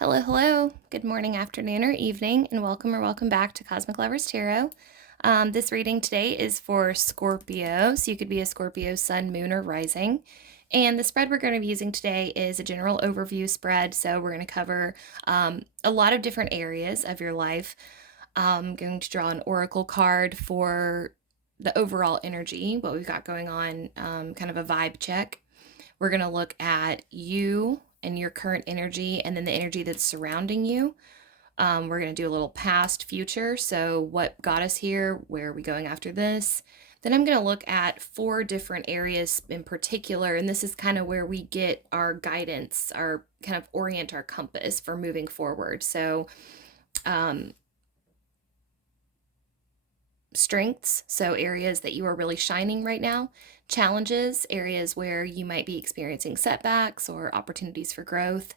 Hello, hello. Good morning, afternoon, or evening, and welcome back to Cosmic Lovers Tarot. This reading today is for Scorpio, so you could be a Scorpio sun, moon, or rising. And the spread we're going to be using today is a general overview spread, so we're going to cover a lot of different areas of your life. I'm going to draw an oracle card for the overall energy, what we've got going on, kind of a vibe check. We're going to look at you and your current energy and then the energy that's surrounding you. We're going to do a little past, future. So, what got us here? Where are we going after this? Then I'm going to look at 4 different areas in particular. And this is kind of where we get our guidance, our kind of orient our compass for moving forward. So, um, strengths, so areas that you are really shining right now, challenges, areas where you might be experiencing setbacks or opportunities for growth,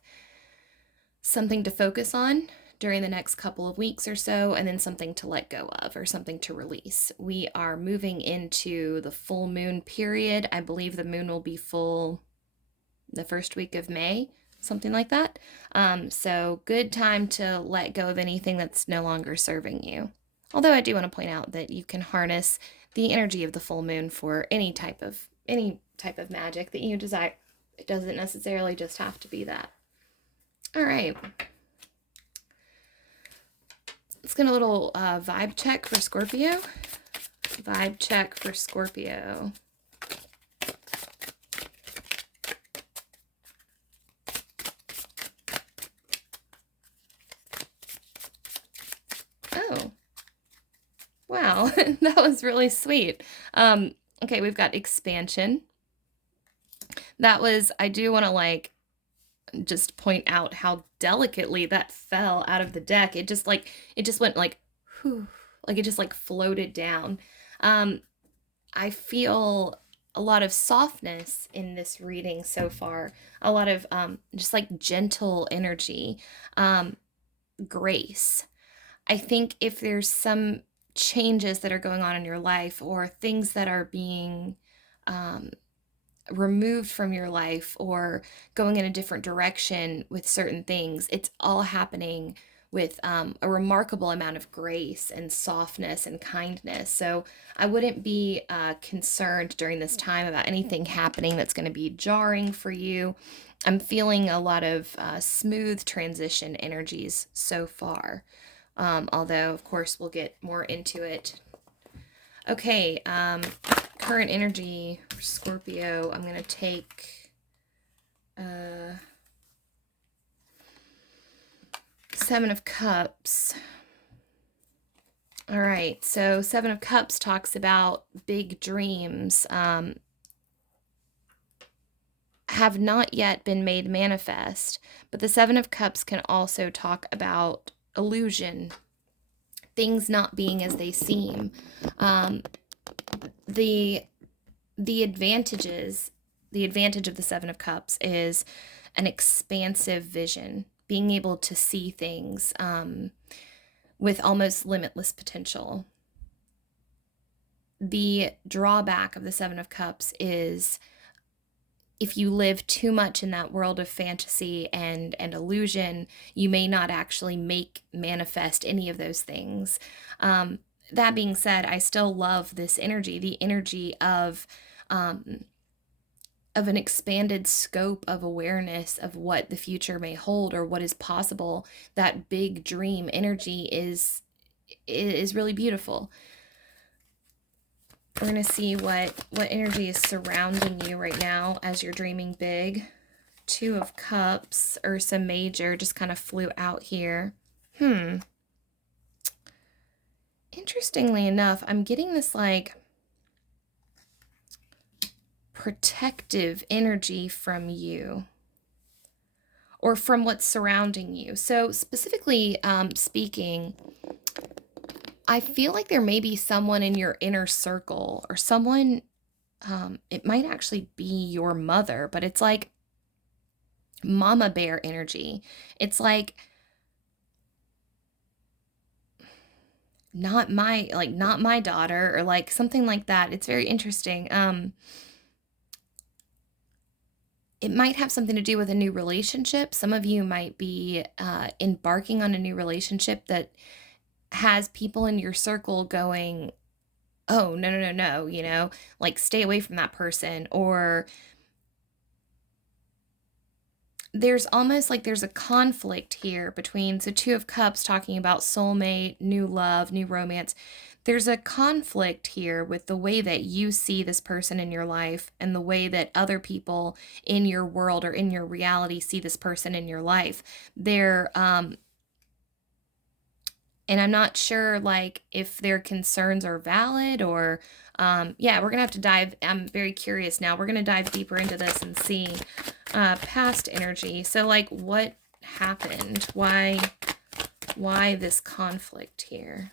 something to focus on during the next couple of weeks or so, and then something to let go of or something to release. We are moving into the full moon period. I believe the moon will be full the first week of May, something like that. So good time to let go of anything that's no longer serving you. Although I do want to point out that you can harness the energy of the full moon for any type of magic that you desire. It doesn't necessarily just have to be that. All right. Let's get a little vibe check for Scorpio. Vibe check for Scorpio. Oh, wow, that was really sweet. Okay, we've got expansion. That was, I do want to just point out how delicately that fell out of the deck. It just went whew, it just floated down. I feel a lot of softness in this reading so far, a lot of just gentle energy, grace. I think if there's some changes that are going on in your life or things that are being removed from your life or going in a different direction with certain things, it's all happening with a remarkable amount of grace and softness and kindness. So I wouldn't be concerned during this time about anything happening that's going to be jarring for you. I'm feeling a lot of smooth transition energies so far. Although, of course, we'll get more into it. Okay, current energy for Scorpio. I'm going to take Seven of Cups. All right, so Seven of Cups talks about big dreams have not yet been made manifest, but the Seven of Cups can also talk about illusion, things not being as they seem. The advantage of the Seven of Cups is an expansive vision, being able to see things with almost limitless potential. The drawback of the Seven of Cups is if you live too much in that world of fantasy and illusion, you may not actually make manifest any of those things. That being said, I still love this energy, the energy of an expanded scope of awareness of what the future may hold or what is possible. That big dream energy is really beautiful. We're going to see what energy is surrounding you right now as you're dreaming big. Two of Cups, Ursa Major just kind of flew out here. Interestingly enough, I'm getting this protective energy from you or from what's surrounding you. So specifically speaking, I feel like there may be someone in your inner circle or someone, it might actually be your mother, but it's like mama bear energy. It's like not my daughter or something like that. It's very interesting. it might have something to do with a new relationship. Some of you might be embarking on a new relationship that has people in your circle going, oh, no, no, no, no, you know, like stay away from that person. Or there's almost like there's a conflict here between, so Two of Cups talking about soulmate, new love, new romance. There's a conflict here with the way that you see this person in your life and the way that other people in your world or in your reality see this person in your life. They're, and I'm not sure like if their concerns are valid or, yeah, we're gonna have to dive. I'm very curious now. We're gonna dive deeper into this and see past energy. So like what happened? Why this conflict here?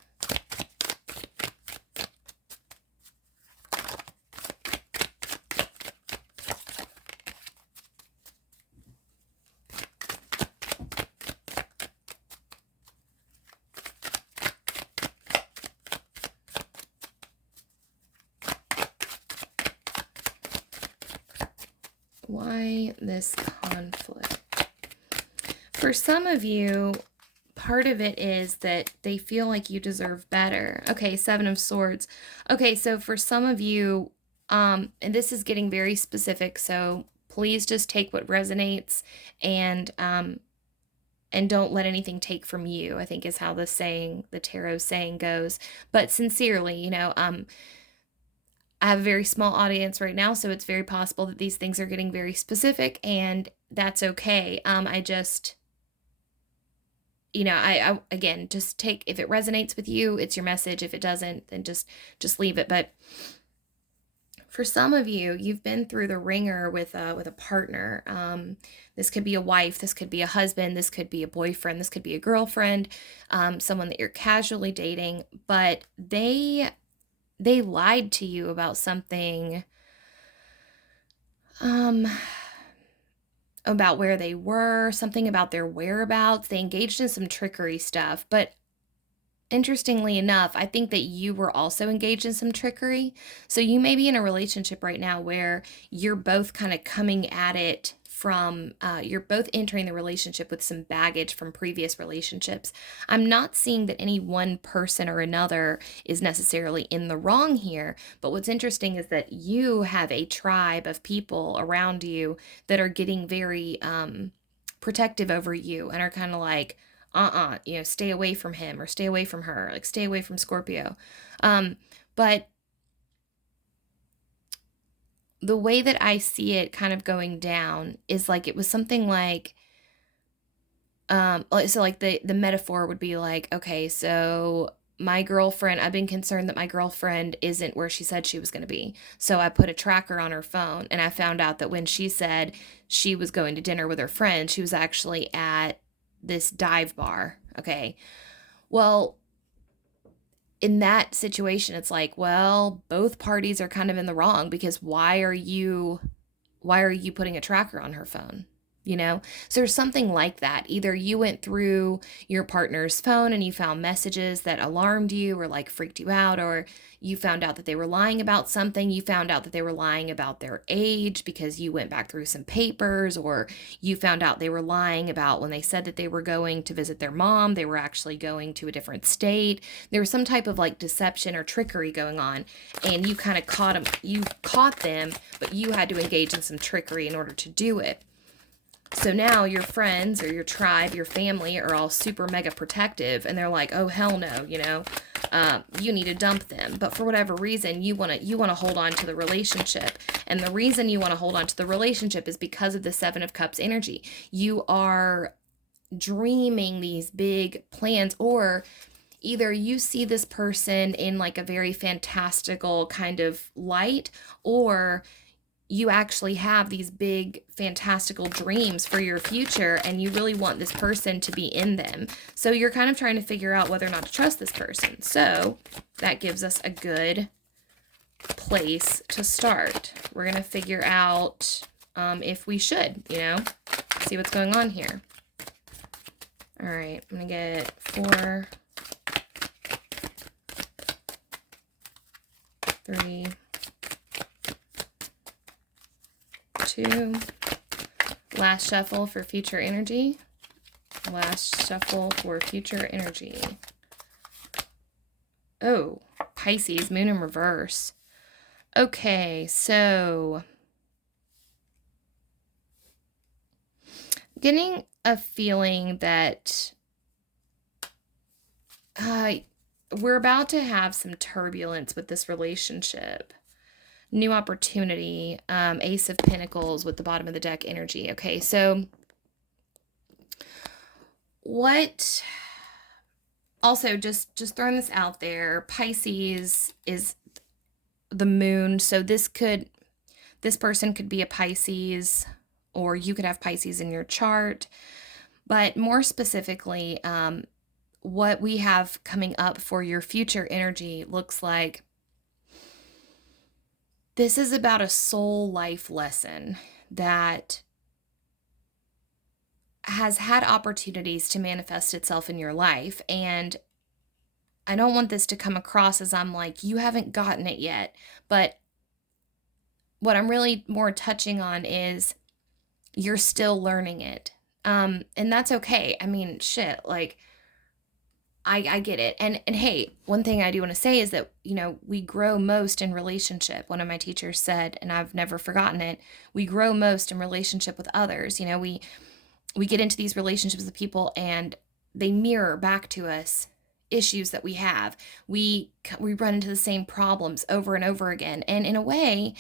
Why this conflict? For some of you, part of it is that they feel like you deserve better. Okay, Seven of Swords. Okay, so for some of you, and this is getting very specific, so please just take what resonates and don't let anything take from you, I think is how the tarot saying goes. But sincerely, you know, I have a very small audience right now, so it's very possible that these things are getting very specific, and that's okay. I just, you know, I again, just take, if it resonates with you, it's your message. If it doesn't, then just leave it. But for some of you, you've been through the ringer with a partner. This could be a wife, this could be a husband, this could be a boyfriend, this could be a girlfriend, someone that you're casually dating, but they lied to you about something, about where they were, something about their whereabouts. They engaged in some trickery stuff, but interestingly enough, I think that you were also engaged in some trickery. So you may be in a relationship right now where you're both kind of coming at it from, you're both entering the relationship with some baggage from previous relationships. I'm not seeing that any one person or another is necessarily in the wrong here, but what's interesting is that you have a tribe of people around you that are getting very protective over you and are kind of like, you know, stay away from him or stay away from her, like stay away from Scorpio. But the way that I see it kind of going down is like, it was something like, so like the metaphor would be like, okay, so my girlfriend, I've been concerned that my girlfriend isn't where she said she was going to be. So I put a tracker on her phone, and I found out that when she said she was going to dinner with her friend, she was actually at this dive bar. Okay. Well, in that situation, it's like, well, both parties are kind of in the wrong, because why are you putting a tracker on her phone? You know, so there's something like that. Either you went through your partner's phone and you found messages that alarmed you or like freaked you out, or you found out that they were lying about something. You found out that they were lying about their age because you went back through some papers, or you found out they were lying about when they said that they were going to visit their mom, they were actually going to a different state. There was some type of like deception or trickery going on, and you kind of caught them, but you had to engage in some trickery in order to do it. So now your friends or your tribe, your family are all super mega protective, and they're like, oh, hell no, you know, you need to dump them. But for whatever reason, you want to hold on to the relationship. And the reason you want to hold on to the relationship is because of the Seven of Cups energy. You are dreaming these big plans, or either you see this person in like a very fantastical kind of light, or you actually have these big fantastical dreams for your future, and you really want this person to be in them. So you're kind of trying to figure out whether or not to trust this person. So that gives us a good place to start. We're going to figure out if we should, you know, see what's going on here. All right, I'm going to get 4, 3, 2, Last shuffle for future energy. Last shuffle for future energy. Oh, Pisces, moon in reverse. Okay, so getting a feeling that we're about to have some turbulence with this relationship. New opportunity, Ace of Pentacles with the bottom of the deck energy. Okay, so what... Also, just throwing this out there, Pisces is the moon, so this person could be a Pisces, or you could have Pisces in your chart. But more specifically, what we have coming up for your future energy looks like this is about a soul life lesson that has had opportunities to manifest itself in your life. And I don't want this to come across as I'm like, you haven't gotten it yet. But what I'm really more touching on is you're still learning it. And that's okay. I mean, shit, like, I get it. And hey, one thing I do want to say is that, we grow most in relationship. One of my teachers said, and I've never forgotten it, we grow most in relationship with others. We get into these relationships with people and they mirror back to us issues that we have. We run into the same problems over and over again. And in a way,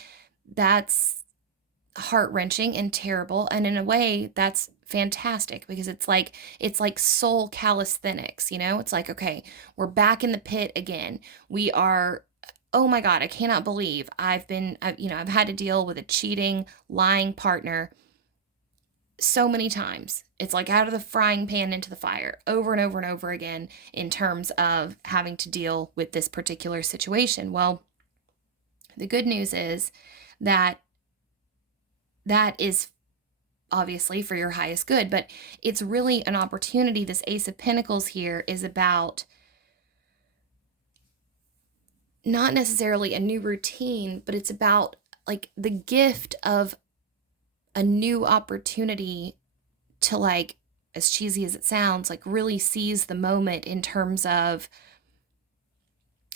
that's heart-wrenching and terrible. And in a way, that's fantastic because it's like soul calisthenics, It's like, okay, we're back in the pit again. We are, oh my God, I cannot believe I've had to deal with a cheating, lying partner so many times. It's like out of the frying pan into the fire over and over and over again in terms of having to deal with this particular situation. Well, the good news is that is obviously for your highest good, but it's really an opportunity. This Ace of Pentacles here is about not necessarily a new routine, but it's about like the gift of a new opportunity to, like, as cheesy as it sounds, like really seize the moment in terms of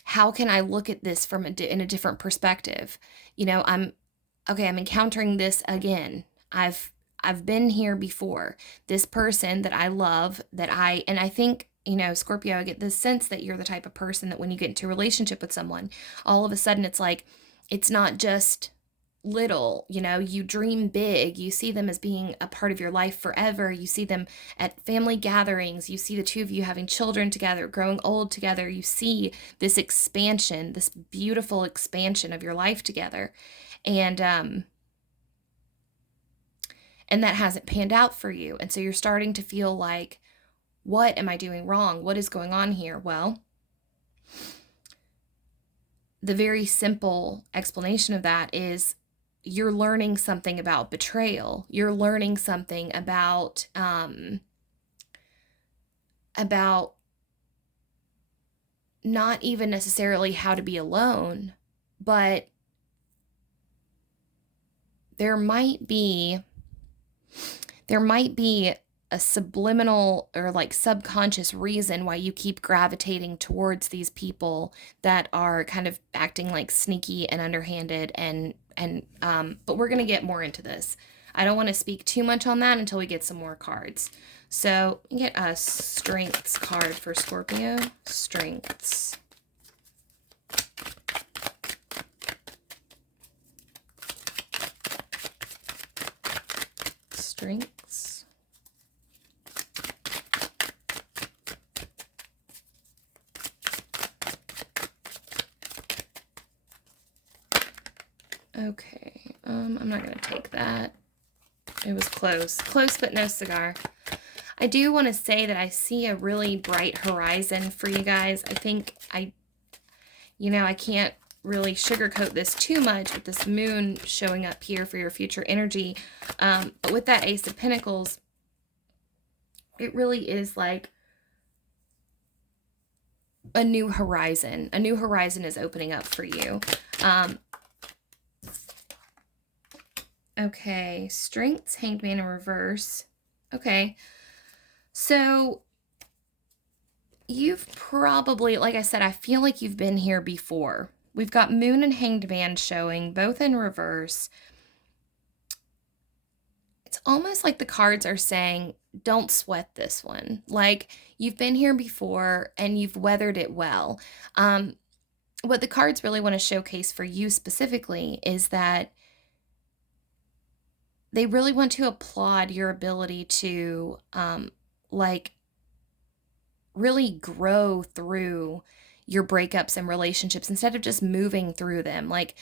how can I look at this from in a different perspective. I'm encountering this again. I've been here before. This person that I love, and I think, Scorpio, I get this sense that you're the type of person that when you get into a relationship with someone, all of a sudden it's like, it's not just little, you dream big. You see them as being a part of your life forever. You see them at family gatherings. You see the two of you having children together, growing old together. You see this expansion, this beautiful expansion of your life together. And that hasn't panned out for you. And so you're starting to feel like, what am I doing wrong? What is going on here? Well, the very simple explanation of that is you're learning something about betrayal. You're learning something about not even necessarily how to be alone, but there might be a subliminal or like subconscious reason why you keep gravitating towards these people that are kind of acting like sneaky and underhanded but we're going to get more into this. I don't want to speak too much on that until we get some more cards. So get a Strengths card for Scorpio. Strengths. Strengths. Okay, I'm not going to take that. It was close. Close, but no cigar. I do want to say that I see a really bright horizon for you guys. I think I can't really sugarcoat this too much with this moon showing up here for your future energy. But with that Ace of Pentacles, it really is like a new horizon. A new horizon is opening up for you. Okay, Strengths, Hanged Man in reverse. Okay, so you've probably, like I said, I feel like you've been here before. We've got Moon and Hanged Man showing, both in reverse. It's almost like the cards are saying, don't sweat this one. Like, you've been here before and you've weathered it well. What the cards really want to showcase for you specifically is that they really want to applaud your ability to, like, really grow through your breakups and relationships instead of just moving through them. Like,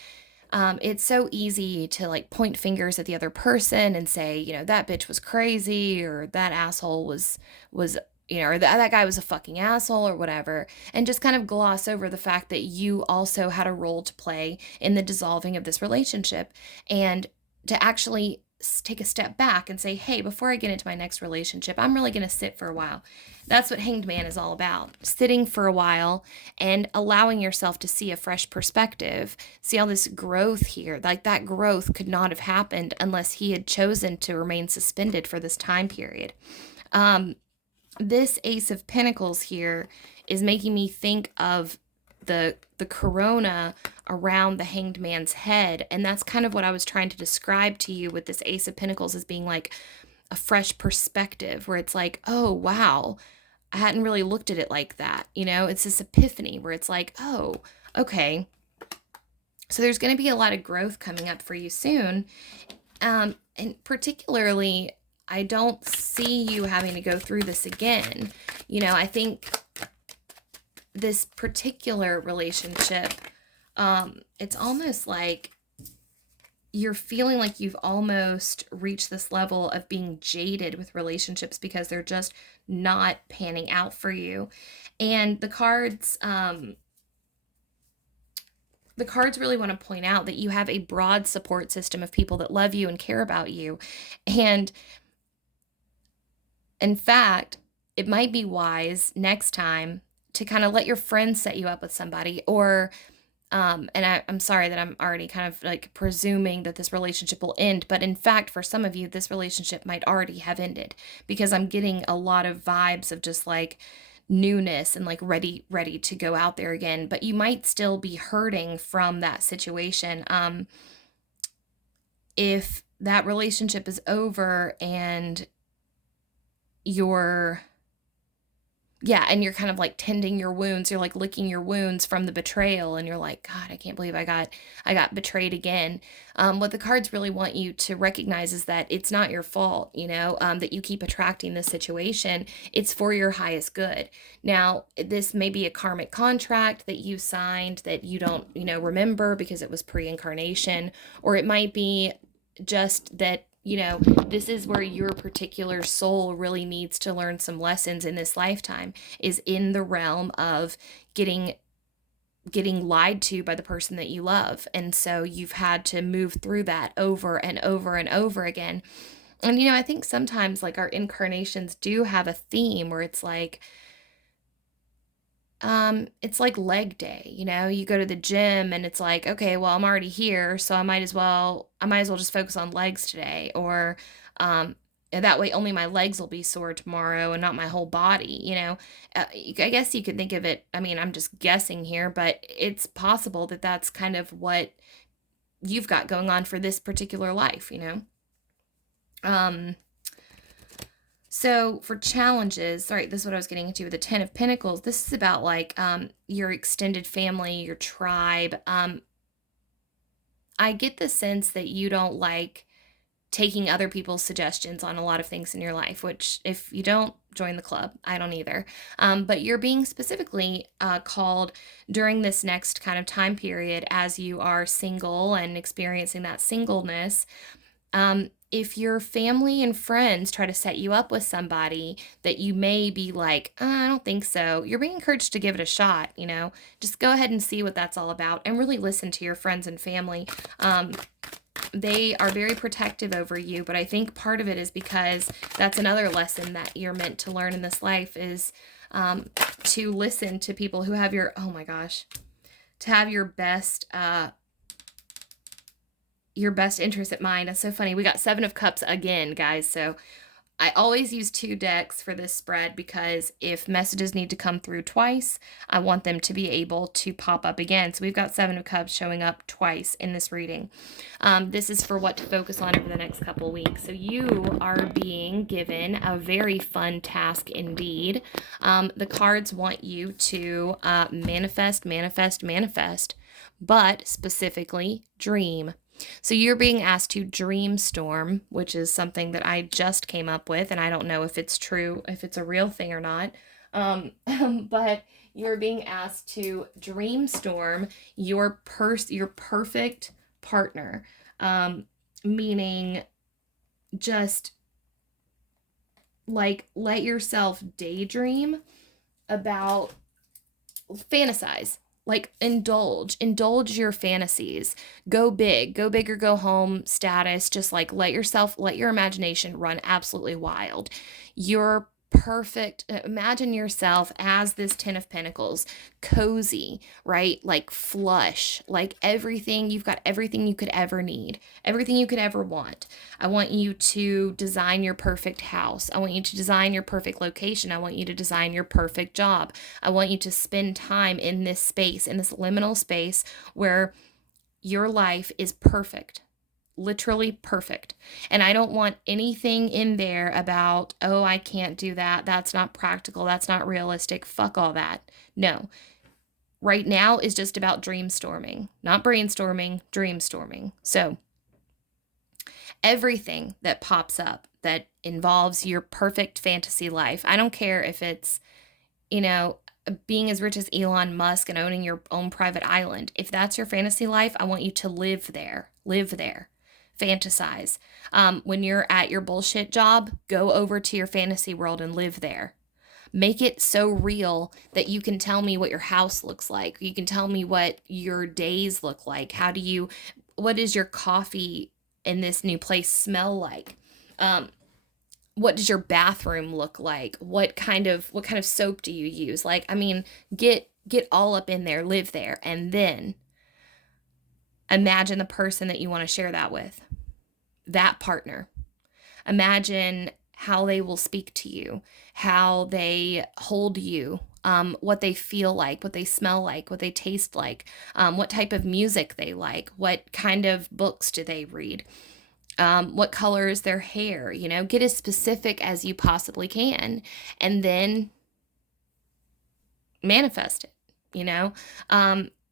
it's so easy to like point fingers at the other person and say, that bitch was crazy, or that asshole was or that guy was a fucking asshole, or whatever, and just kind of gloss over the fact that you also had a role to play in the dissolving of this relationship, and to actually take a step back and say, hey, before I get into my next relationship, I'm really going to sit for a while. That's what Hanged Man is all about. Sitting for a while and allowing yourself to see a fresh perspective, see all this growth here. Like, that growth could not have happened unless he had chosen to remain suspended for this time period. This Ace of Pentacles here is making me think of the corona around the Hanged Man's head, and that's kind of what I was trying to describe to you with this Ace of Pentacles as being like a fresh perspective, where it's like, oh wow, I hadn't really looked at it like that. It's this epiphany where it's like, oh, okay, so there's going to be a lot of growth coming up for you soon. And particularly, I don't see you having to go through this again. I think this particular relationship, it's almost like you're feeling like you've almost reached this level of being jaded with relationships because they're just not panning out for you. And the cards really want to point out that you have a broad support system of people that love you and care about you. And in fact, it might be wise next time to kind of let your friends set you up with somebody, or and I'm sorry that I'm already kind of like presuming that this relationship will end, but in fact, for some of you, this relationship might already have ended, because I'm getting a lot of vibes of just like newness and like ready to go out there again, but you might still be hurting from that situation. If that relationship is over and you're and you're kind of like tending your wounds. You're like licking your wounds from the betrayal, and you're like, God, I can't believe I got betrayed again. What the cards really want you to recognize is that it's not your fault, that you keep attracting this situation. It's for your highest good. Now, this may be a karmic contract that you signed that you don't, remember because it was pre-incarnation, or it might be just that this is where your particular soul really needs to learn some lessons in this lifetime, is in the realm of getting lied to by the person that you love. And so you've had to move through that over and over and over again. And I think sometimes like our incarnations do have a theme where it's like leg day. You go to the gym and it's like, okay, well, I'm already here, so I might as well just focus on legs today, or that way only my legs will be sore tomorrow and not my whole body. I guess you could think of it, I mean, I'm just guessing here, but it's possible that that's kind of what you've got going on for this particular life. So for challenges, right, this is what I was getting into with the Ten of Pentacles. This is about like your extended family, your tribe. I get the sense that you don't like taking other people's suggestions on a lot of things in your life, which if you don't, join the club. I don't either. But you're being specifically called during this next kind of time period as you are single and experiencing that singleness. If your family and friends try to set you up with somebody that you may be like, I don't think so, you're being encouraged to give it a shot. Just go ahead and see what that's all about, and really listen to your friends and family. They are very protective over you, but I think part of it is because that's another lesson that you're meant to learn in this life, is to listen to people who have your, oh my gosh, to have your best your best interest at mind. That's so funny. We got Seven of Cups again, guys. So I always use 2 decks for this spread because if messages need to come through twice, I want them to be able to pop up again. So we've got 7 of Cups showing up twice in this reading. This is for what to focus on over the next couple of weeks. So you are being given a very fun task indeed. The cards want you to manifest, manifest, manifest, but specifically dream. So you're being asked to dreamstorm, which is something that I just came up with, and I don't know if it's true, if it's a real thing or not. But you're being asked to dreamstorm your perfect partner, meaning just like let yourself daydream about, fantasize, like indulge your fantasies, go big or go home status, just like let your imagination run absolutely wild. You're perfect. Imagine yourself as this 10 of Pentacles, cozy, right? Like flush, like everything, you've got everything you could ever need, everything you could ever want. I want you to design your perfect house. I want you to design your perfect location. I want you to design your perfect job. I want you to spend time in this space, in this liminal space where your life is perfect, literally perfect. And I don't want anything in there about, oh, I can't do that. That's not practical. That's not realistic. Fuck all that. No. Right now is just about dreamstorming, not brainstorming, dreamstorming. So everything that pops up that involves your perfect fantasy life, I don't care if it's, being as rich as Elon Musk and owning your own private island. If that's your fantasy life, I want you to live there. Fantasize. When you're at your bullshit job, go over to your fantasy world and live there. Make it so real that you can tell me what your house looks like. You can tell me what your days look like. What does your coffee in this new place smell like? What does your bathroom look like? What kind of soap do you use? Like, I mean, get all up in there, live there, and then imagine the person that you want to share that with, that partner. Imagine how they will speak to you, how they hold you, what they feel like, what they smell like, what they taste like, what type of music they like, what kind of books do they read, what color is their hair, get as specific as you possibly can, and then manifest it,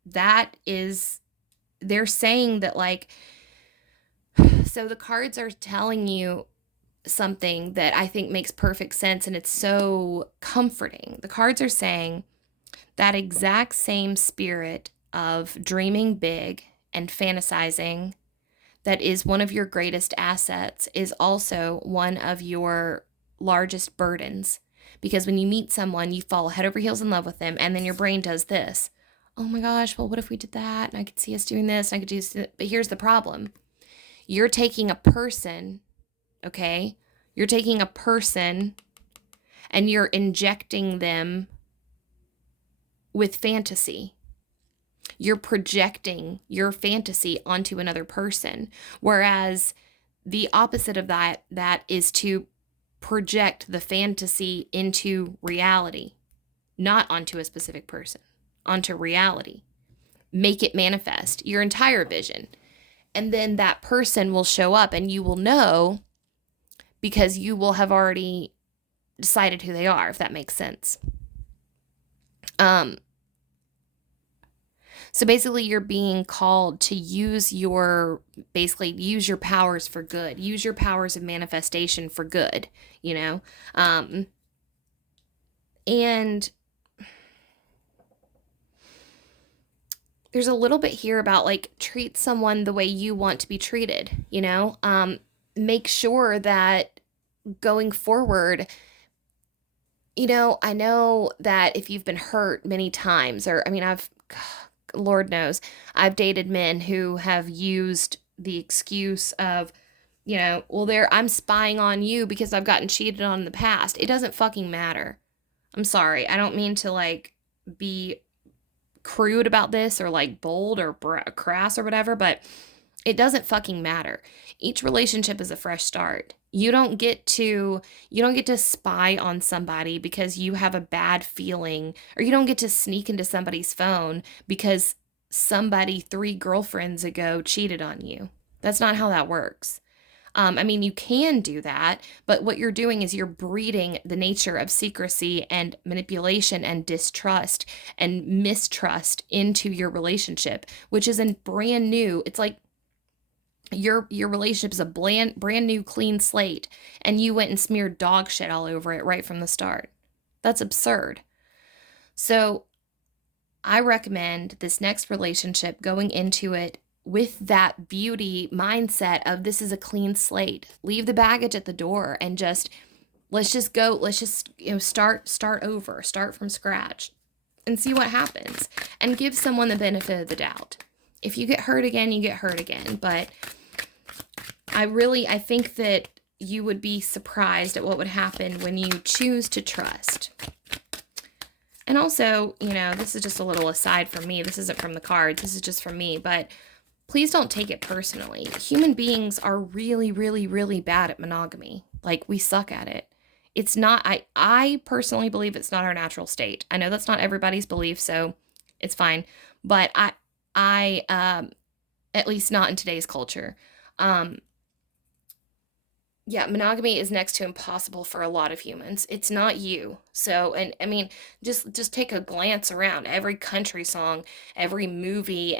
that is, they're saying that, like, so the cards are telling you something that I think makes perfect sense, and it's so comforting. The cards are saying that exact same spirit of dreaming big and fantasizing that is one of your greatest assets is also one of your largest burdens. Because when you meet someone, you fall head over heels in love with them, and then your brain does this. Oh my gosh, well, what if we did that? And I could see us doing this, and I could do this. But here's the problem. You're taking a person, okay? You're taking a person and you're injecting them with fantasy. You're projecting your fantasy onto another person. Whereas the opposite of that is to project the fantasy into reality, not onto a specific person, onto reality. Make it manifest, your entire vision. And then that person will show up and you will know because you will have already decided who they are, if that makes sense. So basically you're being called to use your powers for good. Use your powers of manifestation for good, and there's a little bit here about, like, treat someone the way you want to be treated, make sure that going forward, I know that if you've been hurt many times, or, Lord knows, I've dated men who have used the excuse of, I'm spying on you because I've gotten cheated on in the past. It doesn't fucking matter. I'm sorry. I don't mean to, like, be crude about this or, like, bold or crass or whatever, but It doesn't fucking matter. Each relationship is a fresh start. You don't get to spy on somebody because you have a bad feeling, or you don't get to sneak into somebody's phone because somebody 3 girlfriends ago cheated on you. That's not how that works. I mean, you can do that, but what you're doing is you're breeding the nature of secrecy and manipulation and distrust and mistrust into your relationship, which is a brand new. It's like your relationship is a brand new clean slate, and you went and smeared dog shit all over it right from the start. That's absurd. So I recommend this next relationship going into it with that beauty mindset of this is a clean slate. Leave the baggage at the door and just let's just go. Let's just start over, start from scratch, and see what happens. And give someone the benefit of the doubt. If you get hurt again, you get hurt again. But I think that you would be surprised at what would happen when you choose to trust. And also, this is just a little aside from me. This isn't from the cards. This is just from me. But please don't take it personally. Human beings are really, really, really bad at monogamy. Like, we suck at it. It's not, I personally believe it's not our natural state. I know that's not everybody's belief, so it's fine. But at least not in today's culture. Yeah, monogamy is next to impossible for a lot of humans. It's not you. So, and I mean, just take a glance around. Every country song, every movie,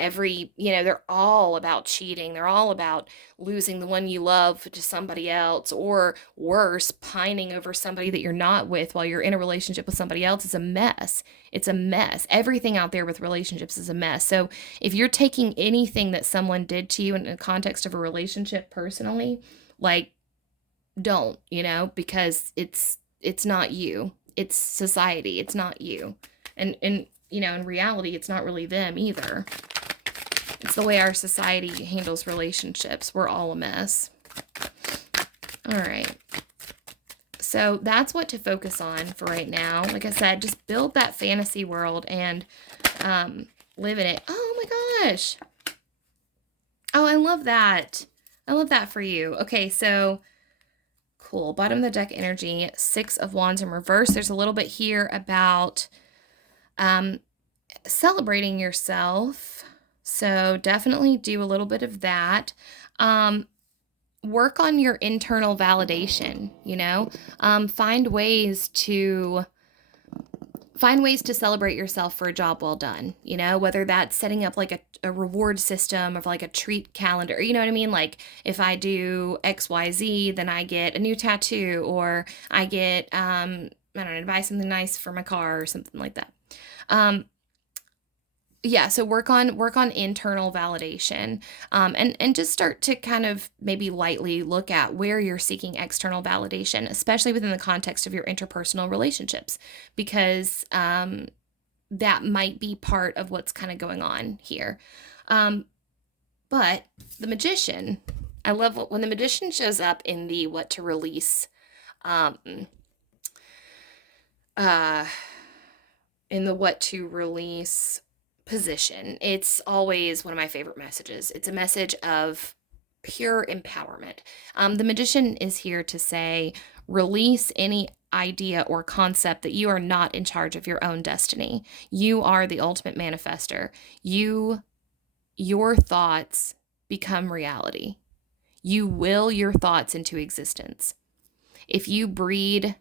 they're all about cheating. They're all about losing the one you love to somebody else, or worse, pining over somebody that you're not with while you're in a relationship with somebody else. It's a mess. It's a mess. Everything out there with relationships is a mess. So, if you're taking anything that someone did to you in the context of a relationship personally, like, don't, because it's not you. It's society. It's not you. And in reality, it's not really them either. It's the way our society handles relationships. We're all a mess. All right. So that's what to focus on for right now. Like I said, just build that fantasy world and live in it. Oh my gosh. Oh, I love that. I love that for you. Okay, so cool. Bottom of the deck energy, 6 of Wands in reverse. There's a little bit here about celebrating yourself. So definitely do a little bit of that. Work on your internal validation, find ways to celebrate yourself for a job well done, whether that's setting up like a reward system of like a treat calendar, you know what I mean? Like, if I do XYZ, then I get a new tattoo, or I get, I don't know, to buy something nice for my car or something like that. Yeah, so work on internal validation, and just start to kind of maybe lightly look at where you're seeking external validation, especially within the context of your interpersonal relationships, because that might be part of what's kind of going on here. But the Magician, I love when the Magician shows up in the what to release, in the what to release position. It's always one of my favorite messages. It's a message of pure empowerment. The Magician is here to say, release any idea or concept that you are not in charge of your own destiny. You are the ultimate manifester. Your thoughts become reality. You will your thoughts into existence. If you breed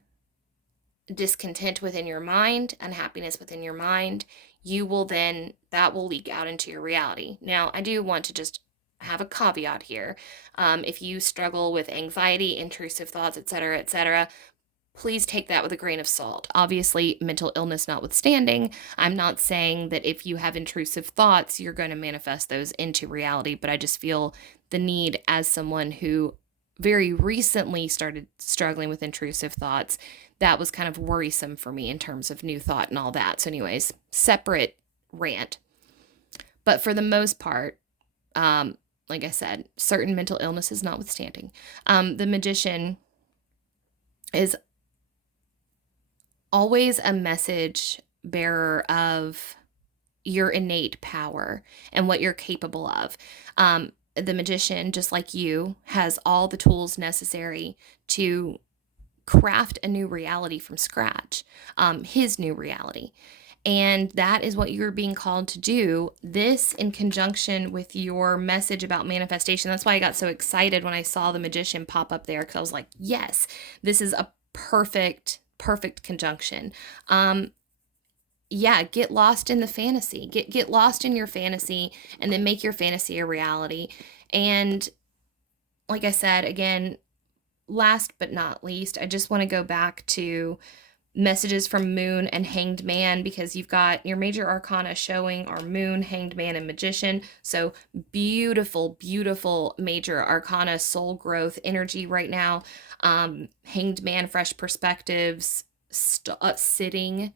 discontent within your mind, unhappiness within your mind, that will leak out into your reality. Now, I do want to just have a caveat here. If you struggle with anxiety, intrusive thoughts, etc., please take that with a grain of salt. Obviously, mental illness notwithstanding, I'm not saying that if you have intrusive thoughts, you're going to manifest those into reality, but I just feel the need, as someone who very recently started struggling with intrusive thoughts, that was kind of worrisome for me in terms of new thought and all that. So anyways, separate rant. But for the most part, like I said, certain mental illnesses notwithstanding, the Magician is always a message bearer of your innate power and what you're capable of. the magician, just like you, has all the tools necessary to craft a new reality from scratch, his new reality. And that is what you're being called to do. This in conjunction with your message about manifestation. That's why I got so excited when I saw the magician pop up there, because I was like, yes, this is a perfect conjunction. Yeah, get lost in the fantasy. Get lost in your fantasy and then make your fantasy a reality. And like I said, again, last but not least, I just want to go back to messages from Moon and Hanged Man, because you've got your major arcana showing are Moon, Hanged Man, and Magician. So beautiful major arcana soul growth energy right now. Hanged Man, fresh perspectives, sitting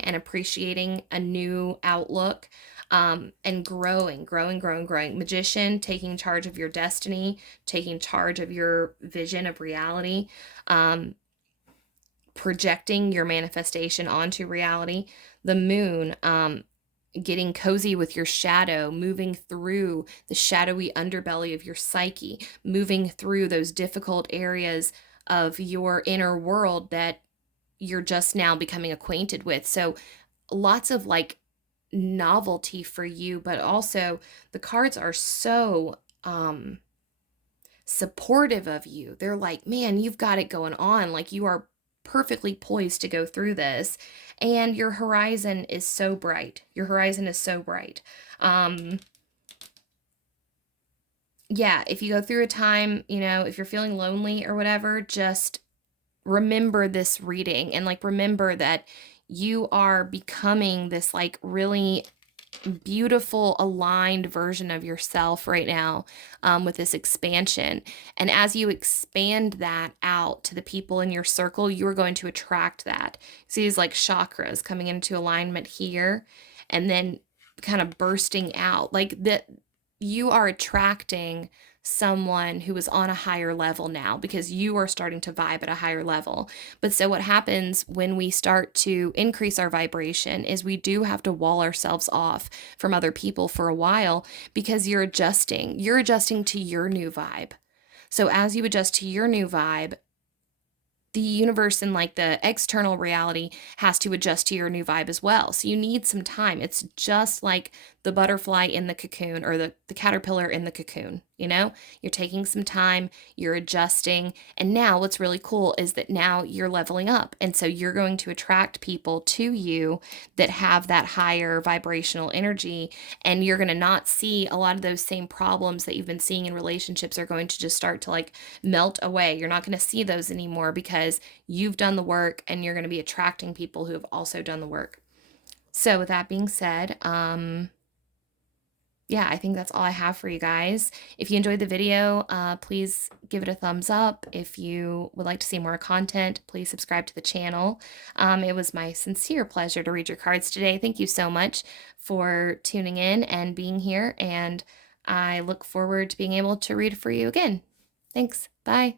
and appreciating a new outlook. And growing. Magician, taking charge of your destiny, taking charge of your vision of reality, projecting your manifestation onto reality. The Moon, getting cozy with your shadow, moving through the shadowy underbelly of your psyche, moving through those difficult areas of your inner world that you're just now becoming acquainted with. So lots of like novelty for you, but also the cards are so supportive of you. They're like, man, you've got it going on. Like, you are perfectly poised to go through this. And your horizon is so bright. Your horizon is so bright. Yeah, if you go through a time, if you're feeling lonely or whatever, just remember this reading and like remember that you are becoming this like really beautiful aligned version of yourself right now, with this expansion. And as you expand that out to the people in your circle, you are going to attract that. See these like chakras coming into alignment here and then kind of bursting out like that. You are attracting someone who is on a higher level now because you are starting to vibe at a higher level. But so what happens when we start to increase our vibration is we do have to wall ourselves off from other people for a while because you're adjusting to your new vibe. So as you adjust to your new vibe, the universe and like the external reality has to adjust to your new vibe as well. So you need some time. It's just like the butterfly in the cocoon or the caterpillar in the cocoon. You're taking some time, you're adjusting. And now what's really cool is that now you're leveling up. And so you're going to attract people to you that have that higher vibrational energy. And you're going to not see a lot of those same problems that you've been seeing in relationships are going to just start to like melt away. You're not going to see those anymore because you've done the work and you're going to be attracting people who have also done the work. So with that being said, yeah, I think that's all I have for you guys. If you enjoyed the video, please give it a thumbs up. If you would like to see more content, please subscribe to the channel. It was my sincere pleasure to read your cards today. Thank you so much for tuning in and being here, and I look forward to being able to read for you again. Thanks. Bye.